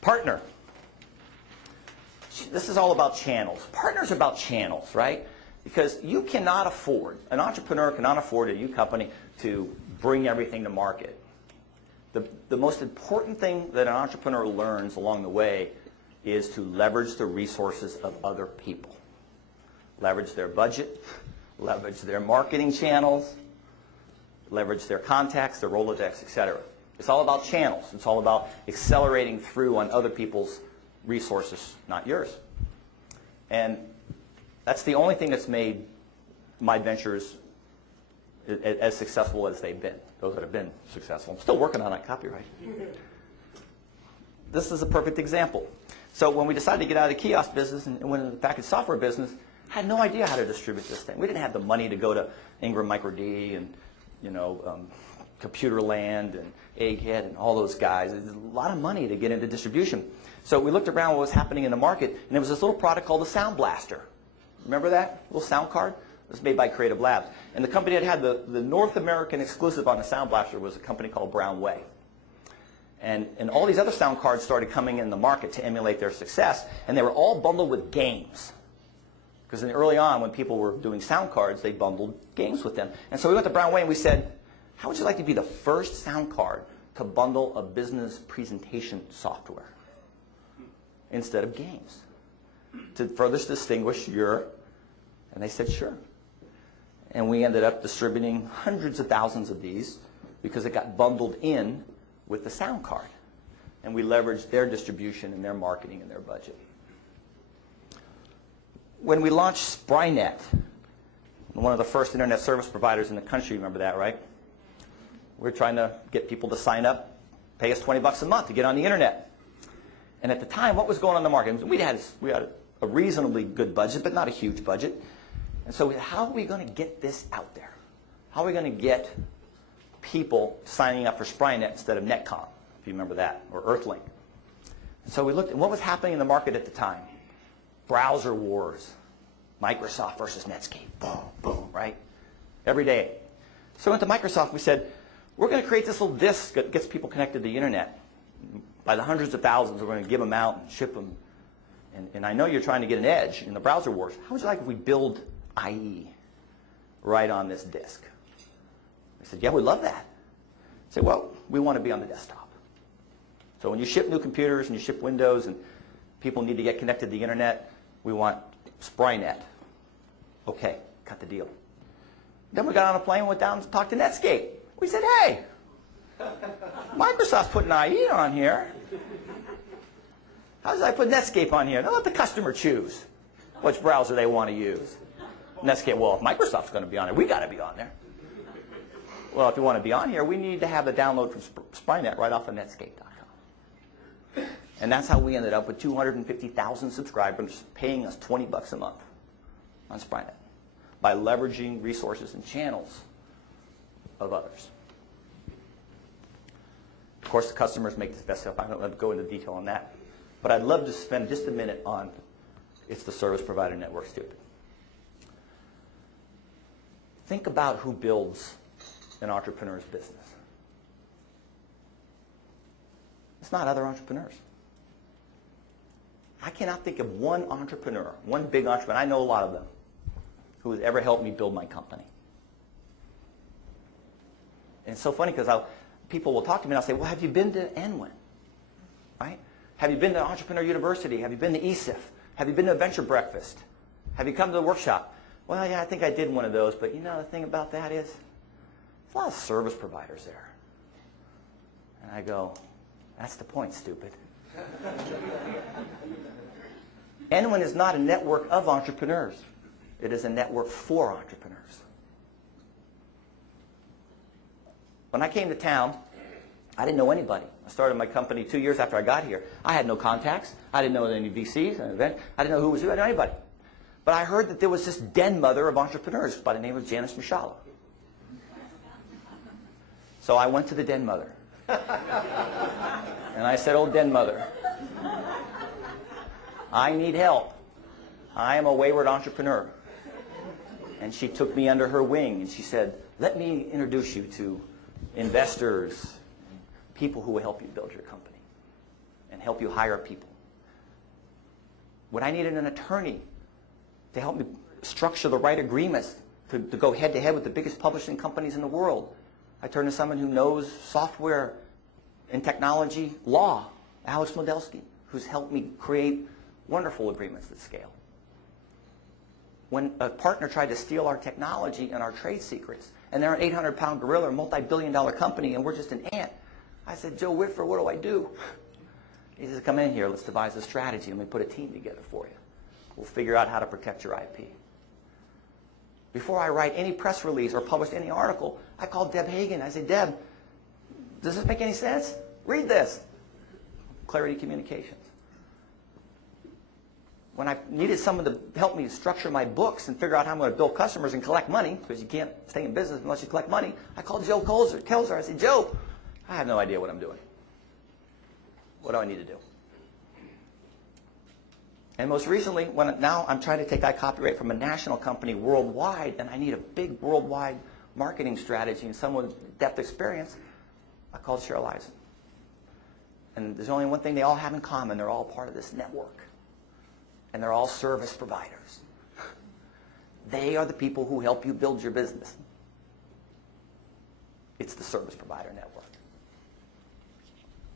Partner. This is all about channels. Partners are about channels, right? Because you cannot afford, an entrepreneur cannot afford a new company to bring everything to market. The most important thing that an entrepreneur learns along the way is to leverage the resources of other people. Leverage their budget, leverage their marketing channels, leverage their contacts, their Rolodex, etc. It's all about channels. It's all about accelerating through on other people's resources, not yours. And that's the only thing that's made my ventures as successful as they've been. Those that have been successful. I'm still working on that copyright. This is a perfect example. So when we decided to get out of the kiosk business and went into the packaged software business, I had no idea how to distribute this thing. We didn't have the money to go to Ingram Micro D and Computerland and Egghead and all those guys. There's a lot of money to get into distribution. So we looked around what was happening in the market, and there was this little product called the Sound Blaster. Remember that little sound card? It was made by Creative Labs. And the company that had the North American exclusive on the Sound Blaster was a company called Brown Way. And all these other sound cards started coming in the market to emulate their success, and they were all bundled with games. Because early on, when people were doing sound cards, they bundled games with them. And so we went to Brown Way and we said, how would you like to be the first sound card to bundle a business presentation software instead of games? To further distinguish your... And they said, sure. And we ended up distributing hundreds of thousands of these because it got bundled in with the sound card. And we leveraged their distribution and their marketing and their budget. When we launched Sprynet, one of the first internet service providers in the country, remember that, right? We were trying to get people to sign up, pay us $20 a month to get on the internet. And at the time, what was going on in the market? We had a reasonably good budget, but not a huge budget. And so how are we going to get this out there? How are we going to get people signing up for Sprynet instead of Netcom, if you remember that, or Earthlink? And so we looked at what was happening in the market at the time. Browser wars, Microsoft versus Netscape, boom, boom, right? Every day. So we went to Microsoft, we said, we're going to create this little disk that gets people connected to the internet. By the hundreds of thousands, we're going to give them out and ship them. And I know you're trying to get an edge in the browser wars. How would you like if we build IE right on this disk? They said, yeah, we love that. I said, well, we want to be on the desktop. So when you ship new computers and you ship Windows and people need to get connected to the internet, we want Sprynet. Okay, cut the deal. Then we got on a plane and went down and talked to Netscape. We said, hey, Microsoft's putting IE on here. How does I put Netscape on here? Now let the customer choose which browser they want to use. Netscape, well, if Microsoft's going to be on it, we got to be on there. Well, if you want to be on here, we need to have the download from Sprynet right off of Netscape.com. And that's how we ended up with 250,000 subscribers paying us $20 a month on Sprynet by leveraging resources and channels of others. Of course, the customers make this best stuff. I don't go into detail on that. But I'd love to spend just a minute on it's the service provider network, stupid. Think about who builds an entrepreneur's business. It's not other entrepreneurs. I cannot think of one entrepreneur, one big entrepreneur, I know a lot of them, who has ever helped me build my company. And it's so funny because people will talk to me and I'll say, well, have you been to NWIN? Right? Have you been to Entrepreneur University? Have you been to ESIF? Have you been to a venture breakfast? Have you come to the workshop? Well, yeah, I think I did one of those, but you know the thing about that is, there's a lot of service providers there. And I go, that's the point, stupid. NWIN is not a network of entrepreneurs. It is a network for entrepreneurs. When I came to town, I didn't know anybody. I started my company 2 years after I got here. I had no contacts. I didn't know any VCs, an event. I didn't know who was who. I didn't know anybody. But I heard that there was this den mother of entrepreneurs by the name of Janice Mishala. So I went to the den mother. And I said, oh, den mother, I need help. I am a wayward entrepreneur. And she took me under her wing and she said, let me introduce you to investors, people who will help you build your company. and help you hire people. When I needed an attorney to help me structure the right agreements to go head-to-head with the biggest publishing companies in the world, I turned to someone who knows software and technology law, Alex Modelski, who's helped me create wonderful agreements that scale. When a partner tried to steal our technology and our trade secrets, and they're an 800-pound gorilla, a multi-billion-dollar company, and we're just an ant, I said, Joe Whitford, what do I do? He says, come in here, let's devise a strategy, and we put a team together for you. We'll figure out how to protect your IP. Before I write any press release or publish any article, I called Deb Hagen. I said, Deb, does this make any sense? Read this. Clarity Communications. When I needed someone to help me structure my books and figure out how I'm going to bill customers and collect money, because you can't stay in business unless you collect money, I called Joe Kelzer. I said, Joe, I have no idea what I'm doing. What do I need to do? And most recently, now I'm trying to take iCopyright from a national company worldwide, and I need a big worldwide marketing strategy and someone with depth experience, I called Cheryl Eisen. And there's only one thing they all have in common. They're all part of this network. And they're all service providers. They are the people who help you build your business. It's the Service Provider Network.